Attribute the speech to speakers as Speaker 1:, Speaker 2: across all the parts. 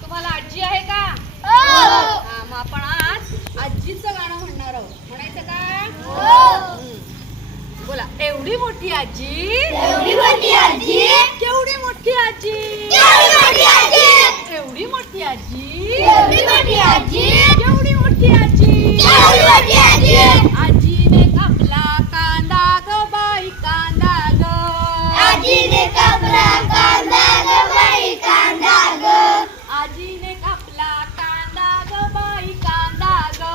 Speaker 1: तुम्हाला आजी आहे का? मग आपण आज आजीचं गाणं म्हणणार आहोत. म्हणायचं का? बोला. एवढी मोठी आजी,
Speaker 2: एवढी मोठी आजी,
Speaker 1: केवढी मोठी आजी,
Speaker 2: केवढी मोठी आजी,
Speaker 1: एवढी मोठी आजी,
Speaker 2: एवढी मोठी आजी,
Speaker 1: केवढी मोठी आजी,
Speaker 2: केवढी मोठी आजी.
Speaker 1: आजीने कापला कांदा ग बाई कांदा ग,
Speaker 2: आजीने कापला कांदा ग बाई कांदा ग,
Speaker 1: आजीने कापला कांदा ग बाई कांदा ग,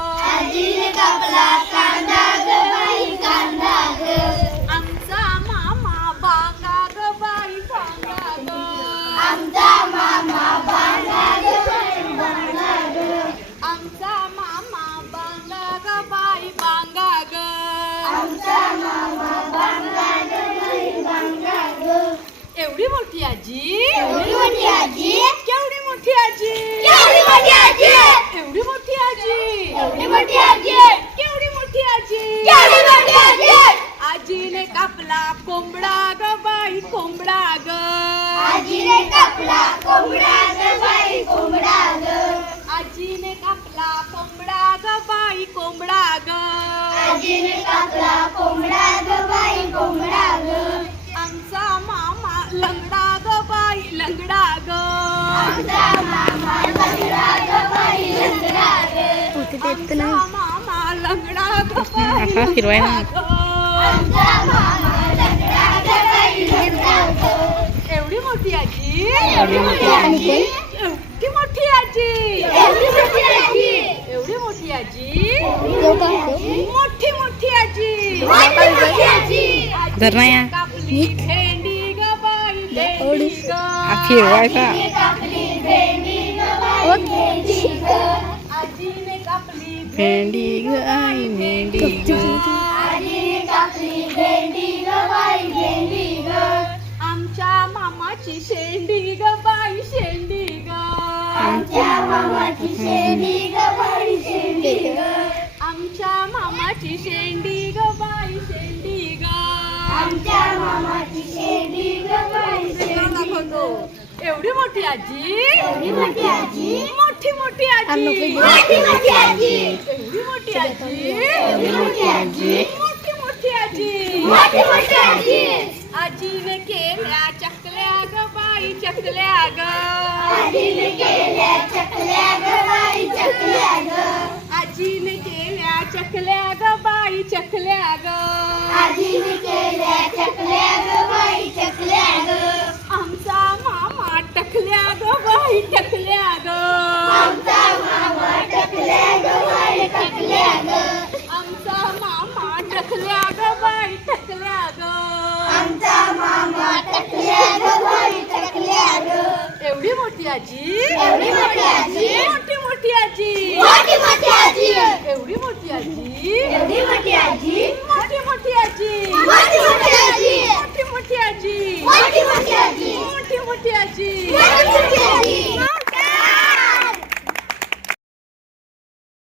Speaker 2: आजीने कापला कांदा ग बाई कांदा ग.
Speaker 1: आमचा मामा बांगा ग बाई बांगा ग,
Speaker 2: आमचा मामा बांगा ग बाई बांगा ग,
Speaker 1: आमचा मामा बांगा ग बाई बांगा ग,
Speaker 2: आमचा मामा बांगा ग बाई बांगा ग.
Speaker 1: एवढी मोठी आजी,
Speaker 2: एवढी मोठी आजी,
Speaker 1: केवढी मोठी आजी,
Speaker 2: केवढी मोठी आजी,
Speaker 1: एवढी मोठी आजी,
Speaker 2: एवढी मोठी आजी,
Speaker 1: केवढी मोठी आजी,
Speaker 2: केवढी मोठी आजी.
Speaker 1: आजीने कापला कोंबडा ग बाई कोंबडा ग,
Speaker 2: आजीने कापला कोंबडा ग बाई कोंबडा ग,
Speaker 1: आजीने कापला कोंबडा ग बाई कोंबडा ग,
Speaker 2: आजीने कापला कोंबडा ग बाई कोंबडा ग.
Speaker 1: आमचा मामा लंगडा ग बाई लंगडा ग,
Speaker 2: आमचा मामा लंगडा ग बाई लंगडा ग,
Speaker 1: आमचा मामा लंगडा ग बाई
Speaker 3: असा फिरवाय ना.
Speaker 1: लंगडा ग.
Speaker 2: आमचा मामा लंगडा ग बाई लंगडा ग.
Speaker 1: एवढी मोठी आजी,
Speaker 2: एवढी मोठी आजी,
Speaker 1: एवढी मोठी आजी,
Speaker 2: एवढी मोठी आजी,
Speaker 1: एवढी मोठी आजी,
Speaker 2: मोठी
Speaker 1: मोठी मोठी आजी,
Speaker 2: मोठी आजी.
Speaker 3: धर ना या.
Speaker 1: कापली भेंडी ग बाई भेंडी ग,
Speaker 3: फिरवायचा.
Speaker 2: आजीने कापली भेंडी ग बाई भेंडी ग,
Speaker 1: आजीने कापली
Speaker 3: भेंडी ग आई भेंडी ग,
Speaker 2: आजीने कापली भेंडी ग बाई भेंडी ग,
Speaker 1: आमच्या मामाची शेंडी ग बाई शेंडी ग,
Speaker 2: आमच्या मामाची शेंडी ग बाई शेंडी ग,
Speaker 1: आमच्या मामाची शेंडी ग बाई शेंडी ग,
Speaker 2: आमच्या मामाची शेंडी ग बाई शेंडी ग.
Speaker 1: एवढी मोठी आजी,
Speaker 2: एवढी मोठी आजी,
Speaker 1: मोठी मोठी आजी,
Speaker 2: मोठी मोठी आजी,
Speaker 1: एवढी मोठी आजी,
Speaker 2: एवढी मोठी आजी,
Speaker 1: मोठी मोठी आजी,
Speaker 2: मोठी मोठी आजी.
Speaker 1: आजीने केल्या चकल्या ग बाई चकल्या ग,
Speaker 2: आजीने केल्या चकल्या ग बाई चकल्या ग,
Speaker 1: आजीने केल्या चकल्या ग बाई चकल्या ग,
Speaker 2: आजीने केल्या चकल्या ग बाई चकल्या ग,
Speaker 1: आमचा मामा टकल्या ग बाई टकल्या ग,
Speaker 2: आमचा मामा टकल्या ग बाई टकल्या ग,
Speaker 1: आमचा मामा टकल्या ग बाई टकल्या ग,
Speaker 2: आमचा मामा टकल्या ग बाई टकल्या ग.
Speaker 1: एवढी मोठी आजी,
Speaker 2: एवढी मोठी आजी,